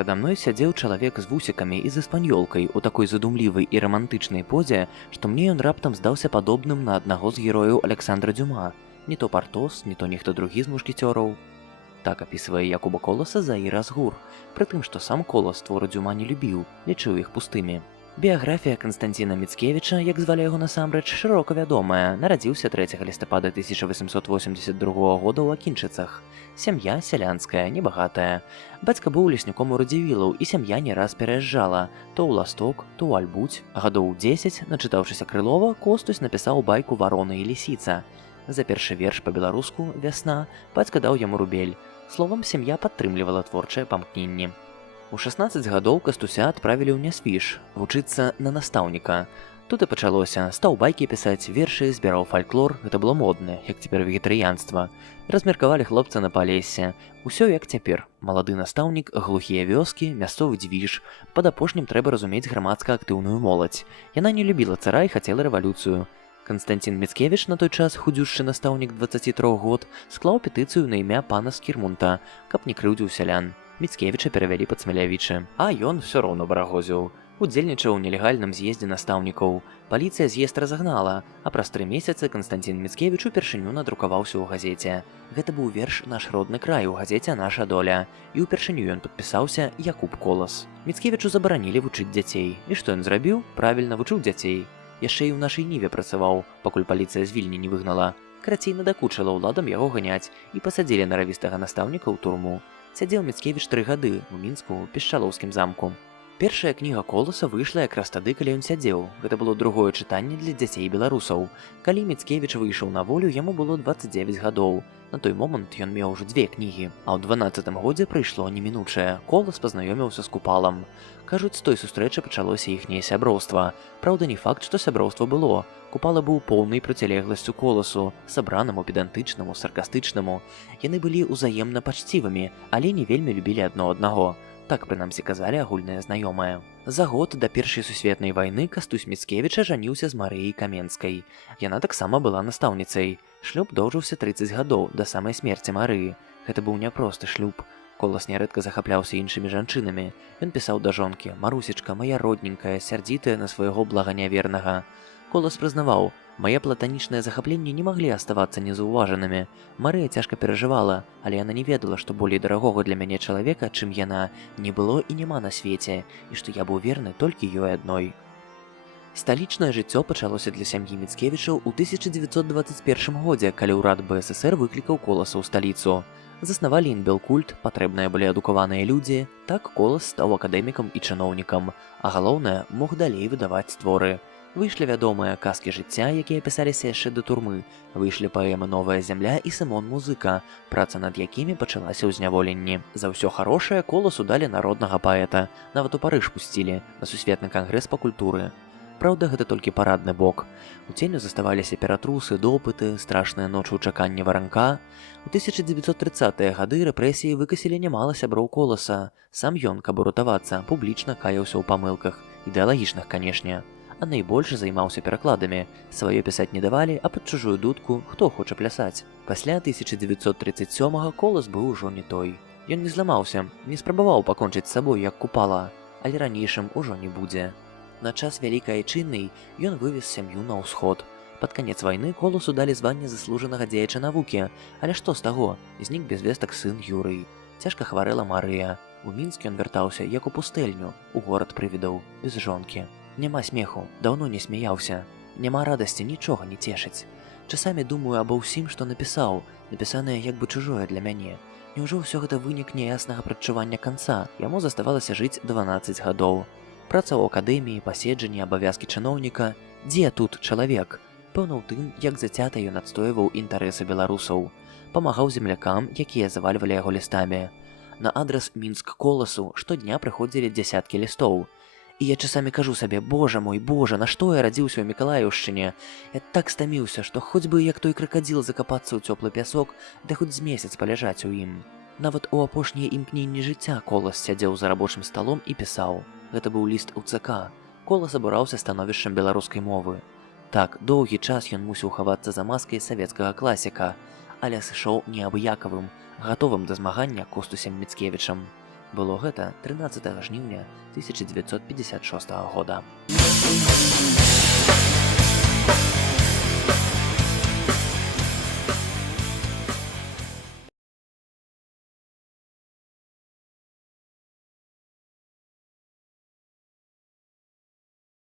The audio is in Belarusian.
Перада мной сядзеў чалавек з вусікамі і з эспаньолкай у такой задумлівай і рамантычнай позе, што мне ён раптам здаўся падобным на аднаго з герояў Александра Дюма. Не то Партос, не то нехто другі з мушкецёраў. Так апісвае Якуба Коласа Заір Азгур, прытым, што сам Колас творы Дюма не любіў, лічыў іх пустымі. Біяграфія Канстанціна Міцкевіча, як звалі яго насамрэч, шырока вядомая. Нарадзіўся 3 лістапада 1882 года ў Акінчыцах. Сям'я сялянская, небагатая. Бацька быў лесніком у Радзівілаў, і сям'я не раз пераязджала. То ў Ласток, то ў Альбуць. Гадоў 10, начытаўшыся Крылова, Костусь напісаў байку «Варона і лісіца». За першы верш па-беларуску «Вясна» бацька даў яму рубель. Словам, сям'я падтрымлівала творчыя памкненні. У 16 гадоў Кастуся адправілі ў Нясвіж вучыцца на настаўніка. Тут і пачалося. Стаў байкі пісаць, вершы, збіраў фальклор. Гэта было модна, як цяпер вегетарыянства. Размеркавалі хлопца на Палесе. Усё як цяпер. Малады настаўнік, глухія вёскі, мясцовы дзвіж. Пад апошнім трэба разумець грамадска-актыўную моладзь. Яна не любіла цара і хацела рэвалюцыю. Канстанцін Міцкевіч, на той час худзюшчы настаўнік 23 год, склаў петыцыю на імя пана Скірмунта, каб не крыўдзіў сялян. Міцкевіча перавялі пад Смалявічы, а ён усё роўна барагозіў. Удзельнічаў у нелегальным з'ездзе настаўнікаў. Паліцыя з'езд разагнала, а праз 3 месяцы Канстанцін Міцкевіч упершыню надрукаваўся ў газеце. Гэта быў верш «Наш родны край» у газеце «Наша доля». І ўпершыню ён падпісаўся Якуб Колас. Міцкевічу забаранілі вучыць дзяцей. І што ён зрабіў? Правільна, вучыў дзяцей. Яшчэ і ў нашай ніве працаваў, пакуль паліцыя з Вільні не выгнала. Карацей, надакучыла ўладам яго ганяць і пасадзілі наравістага настаўніка ў турму. Сядзеў Міцкевіч 3 гады ў Мінску ў Пішчалоўскім замку. Першая кніга Коласа выйшла якраз тады, калі ён сядзеў. Гэта было другое чытанне для дзяцей беларусаў. Калі Міцкевіч выйшаў на волю, яму было 29 гадоў. На той момант ён меў ужо 2 кнігі, а ў 12 годзе прыйшло немінучае. Колас пазнаёміўся з Купалам. Кажуць, з той сустрэчы пачалося іхняе сяброўства. Праўда, не факт, што сяброўства было. Купала быў поўнай процілегласцю Коласу, сабранаму, педантычнаму, саркастычнаму. Яны былі ўзаемна пачцівымі, але не вельмі любілі адно аднаго. Так, прынамсі, казалі агульныя знаёмыя. За год да Першай сусветнай вайны Кастусь Міцкевіча жаніўся з Марыяй Каменскай. Яна таксама была настаўніцай. Шлюб доўжыўся 30 гадоў, да самай смерці Марыі. Гэта быў няпросты шлюб. Колас нярэдка захапляўся іншымі жанчынамі. Ён пісаў да жонкі: «Марусечка, мая родненькая, сярдзітая на свайго благанявернага». Колас прызнаваў: «Мае платанічныя захапленні не маглі аставацца незаўважанымі. Марыя цяжка перажывала, але яна не ведала, што болей дарагога для мяне чалавека, чым яна, не было і няма на свеце, і што я быў верны толькі ёй адной». Сталічнае жыццё пачалося для сям'і Міцкевічаў у 1921 годзе, калі ўрад БССР выклікаў Коласа ў сталіцу. Заснавалі інбелкульт, патрэбныя былі адукаваныя людзі. Так Колас стаў акадэмікам і чыноўнікам, а галоўнае, мог далей выдаваць творы. Выйшлі вядомыя казкі жыцця, якія пісаліся яшчэ да турмы. Выйшлі паэмы «Новая зямля» і «Сымон Музыка», праца над якімі пачалася ў зняволенні. За ўсё харошае Коласу далі народнага паэта, нават у Парыж пусцілі, на сусветны кангрэс па культуры. Праўда, гэта толькі парадны бок. У ценю заставаліся ператрусы, допыты, страшныя ночы ў чаканні варанка. У 1930-е гады рэпрэсіі выкасілі нямала сяброў Коласа. Сам ён, каб уратавацца, публічна каяўся ў памылках, ідэалагічных, канешне. А найбольш займаўся перакладамі. Сваё пісаць не давалі, а пад чужую дудку хто хоча плясаць. Пасля 1937-го Колас быў ужо не той. Ён не зламаўся, не спрабаваў пакончыць з сабой, як Купала, але ранейшым ужо не будзе. На час Вялікай Айчыннай ён вывез сям'ю на ўсход. Пад канец вайны Коласу далі званне заслужанага дзеяча навукі, але што з таго? Знік без вестак сын Юрый. Цяжка хварэла Марыя. У Мінск ён вяртаўся, як у пустэльню, у горад прывідаў, без жонкі. Няма смеху, даўно не смяяўся. Няма радасці, нічога не цешыць. Часамі думаю аба ўсім, што напісаў, напісанае як бы чужое для мяне. Няўжо ўсё гэта вынік няяснага прадчування канца? Яму заставалася жыць 12 гадоў. Праца ў акадэміі, паседжанні, абавязкі чыноўніка. Дзе тут чалавек? Пэўна ў тым, як зацята ён адстойваў інтарэсы беларусаў. Памагаў землякам, якія завальвалі яго лістамі. На адрас Мінск Коласу штодня прыходзілі дзясяткі лістоў. І я часамі кажу сабе: «Божа мой, Божа, нашто я радзіўся ў Мікалаеўшчыне? Я так стаміўся, што хоць бы як той кракадзіл закапацца ў цёплы пясок, да хоць з месяц паляжаць у ім». Нават у апошнія імкненні жыцця Колас сядзеў за рабочым сталом і пісаў. Гэта быў ліст у ЦК. Колас абураўся становішчам беларускай мовы. Так, доўгі час ён мусіў хавацца за маскай савецкага класіка, але сышоў неабыякавым, гатовым да змагання Костусем Міцкевічам. Было гэта 13 жніўня 1956 года.